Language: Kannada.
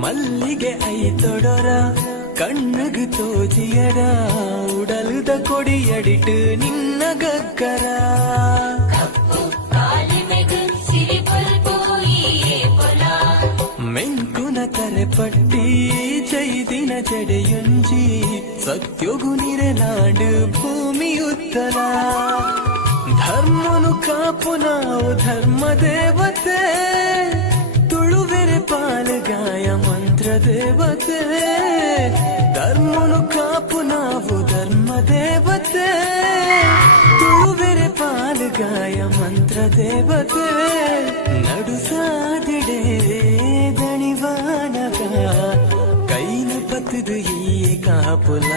ಮಲ್ಲಿಗೆ ಐತೊಡರ ಕಣ್ಣುಗು ತೋಜಿಯರ ಉಡಲುದ ಕೊಡಿಯಡಿಟ್ಟು ನಿನ್ನ ಗಕ್ಕರ ಮೆಂಕುನ ತರೆಪಟ್ಟಿ ಚೈದಿನ ಜಡೆಯುಂಜಿ ಸತ್ಯೊಗು ನಿರೆನಾಡು ಭೂಮಿ ಉತ್ತರ ಧರ್ಮನು ಕಾಪು ನಾವು ಧರ್ಮ ದೇವತೆ ತುಳುವೆರೆ ಪಾಲುಗಾಯ ಮಂತ್ರ ದೇವತೆ ಧರ್ಮನು ಕಾಪು ನಾವು ಧರ್ಮ ದೇವತೆ ತುಳುವೆರೆ ಪಾಲುಗಾಯ ಮಂತ್ರ ದೇವತೆ ನಡು ಸಾದಿಡೆ ದಣಿವಾನಗ ಕೈನ ಪತ್ತದು ಈ ಕಾಪುಲ